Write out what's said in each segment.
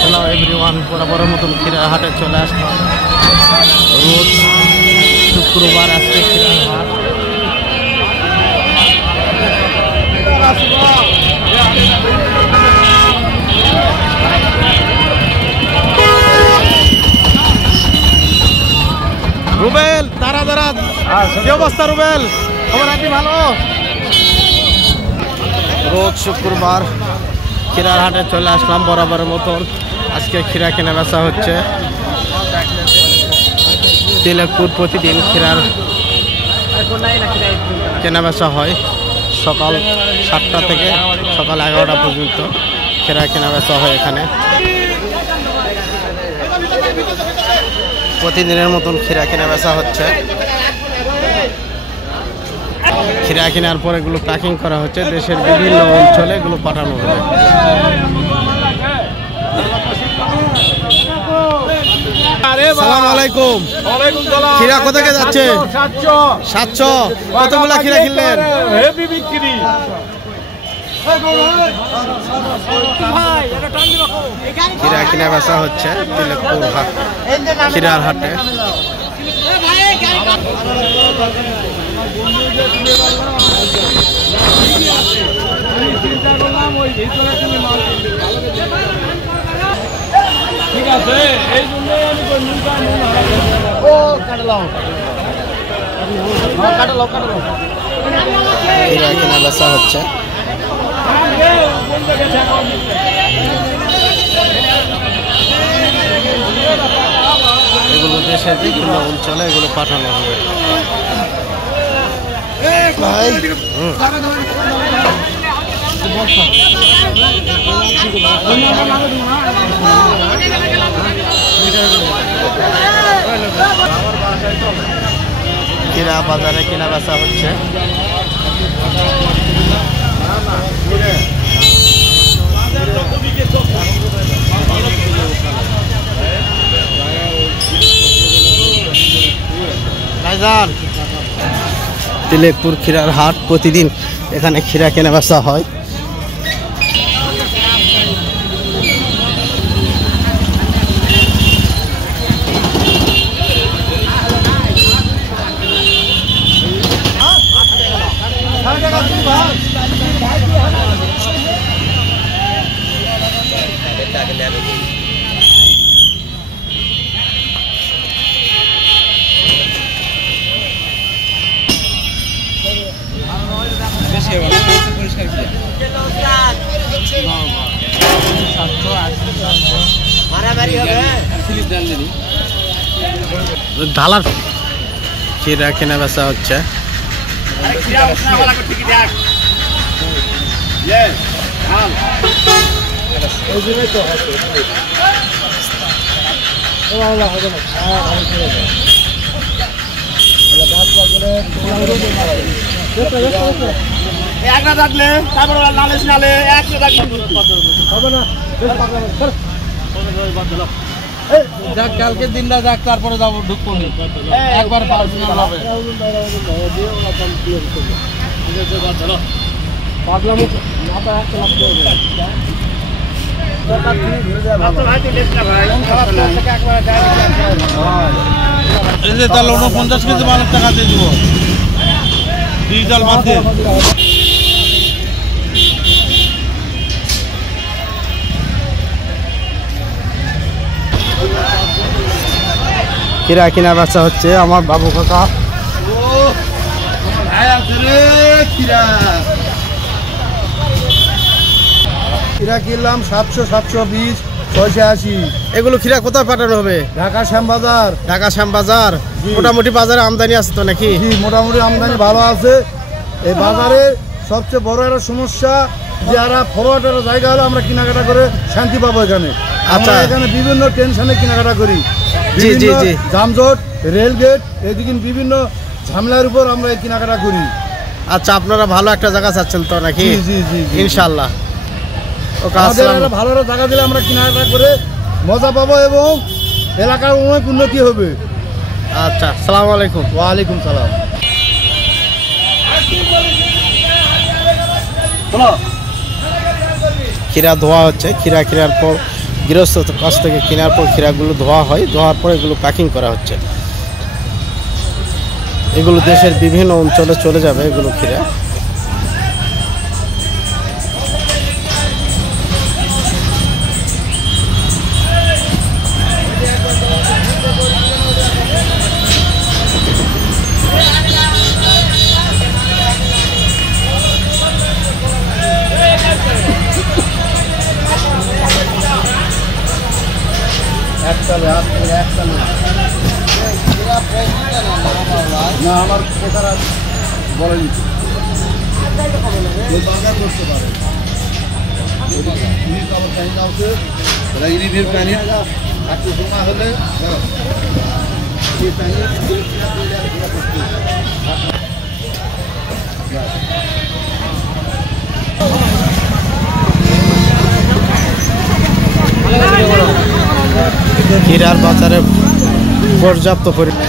Hello everyone, বরাবরের মতন খিরার হাটে চলে আসলাম। রোজ শুক্রবার আজকে খিরার হাট। রুবেল দাঁড়া দাঁড়া, কি অবস্থা রুবেল? খবর আপনি ভালো? রোজ শুক্রবার খিরার হাটে চলে আসলাম বরাবরের মতন। আজকে খিরা কেনা বেচা হচ্ছে। তিলকপুর প্রতিদিন খিরার কেনা বেচা হয় সকাল 7টা থেকে সকাল 11টা পর্যন্ত খিরা কেনা বেচা হয় এখানে। প্রতিদিনের মতন খিরা কেনা বেচা হচ্ছে। খিরা কেনার পর এগুলো প্যাকিং করা হচ্ছে, দেশের বিভিন্ন অঞ্চলে এগুলো পাঠানো হবে। আসসালামু আলাইকুম। খিরা কত থেকে যাচ্ছে? 700। কতগুলা খিরা কিনলেন? হেভি বিক্রি। খিরা কিনা বেচা হচ্ছে তিলকপুর হাট, খিরার হাটে। ঠিক আছে, এই জন্যই আমি খিরা কিনা বেচা হচ্ছে। এগুলো দেশের বিভিন্ন অঞ্চলে এগুলো পাঠানো হবে। ভাই খিরা বাজারে কেনা বেচা হচ্ছে। তিলকপুর খিরার হাট, প্রতিদিন এখানে খিরা কেনা বেচা হয়। ঢালার খিরা কেনা বেচা হচ্ছে। একটা থাকলে তারপর নালে নালে একটা থাকলে হবে না। যাক, কালকে দিনটা যাক, তারপরে যাবো, ঢুকবো একবার পার্সোনাল হবে। তাহলে 49 কেজি মানুষ টাকা দিয়ে দিব ডিজিটাল মাধ্যমে। খিরা কিনা বেচা হচ্ছে। আমার বাবু কাকা খিরা কিনলাম 700, 720, 680। এগুলো খিরা কোথায় পাঠানো হবে? ঢাকা শ্যামবাজার। ঢাকা শ্যামবাজার। মোটামুটি বাজারে আমদানি আছে তো নাকি? জি, মোটামুটি আমদানি ভালো আছে। এই বাজারে সবচেয়ে বড় একটা সমস্যা, যারা ফরওয়ার্ডের জায়গা হলে আমরা কেনাকাটা করে শান্তি পাবো এখানে। আচ্ছা, এখানে বিভিন্ন টেনশনে কেনাকাটা করি। জি জি জি। যানজট, রেলগেট, এদিকে বিভিন্ন ঝামেলার উপর আমরা এই কেনাকাটা করি। আচ্ছা, আপনারা ভালো একটা জায়গা চাচ্ছেন তো নাকি? জি জি জি, ইনশাআল্লাহ। ভালো জায়গা দিলে আমরা কেনাকাটা করে মজা পাবো এবং এলাকার অনেক উন্নতি হবে। আচ্ছা, আসসালামু আলাইকুম। ওয়ালাইকুম সালাম। ক্ষীরা ধোয়া হচ্ছে, ক্ষীরার পর গৃহস্থ কাছ থেকে কেনার পর ক্ষীরাগুলো ধোয়া হয়, ধোয়ার পর এগুলো প্যাকিং করা হচ্ছে। এগুলো দেশের বিভিন্ন অঞ্চলে চলে যাবে এগুলো ক্ষীরা। না আমার কোথার বলেনি বাজার করতে পারে ইলিশের পানি একটু জমা হলে ক্ষীরার বাজারে পর্যাপ্ত পরিমাণ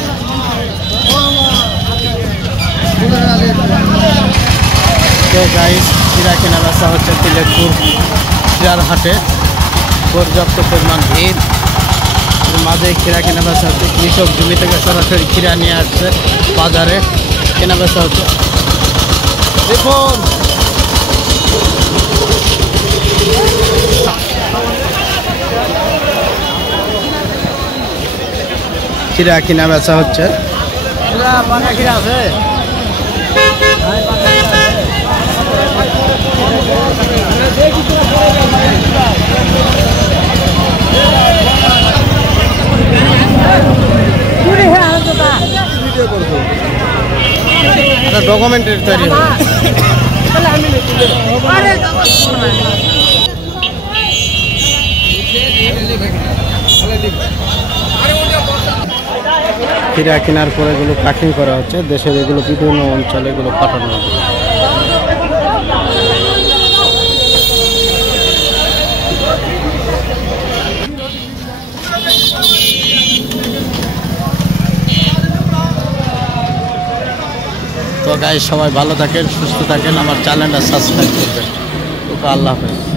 তো গাইস ক্ষীরা কেনা বেচা হচ্ছে তিলেকপুর ক্ষীরার হাটে। পর্যাপ্ত পরিমাণ ভিড়, এর মাঝে ক্ষীরা কেনা বেচা হচ্ছে। কৃষক জমি থেকে সরাসরি ক্ষীরা নিয়ে আসছে, বাজারে কেনা বেচা হচ্ছে। দেখুন ক্ষীরা কেনা বেচা হচ্ছে। ডকুমেন্টের তৈরি হবে। ক্ষীরা কেনার পরে এগুলো প্যাকিং করা হচ্ছে, দেশের এগুলো বিভিন্ন অঞ্চলে এগুলো পাঠানো হবে। তো গাইস সবাই ভালো থাকেন, সুস্থ থাকেন, আমার চ্যানেলটা সাবস্ক্রাইব করবেন। আল্লাহ হাফেজ।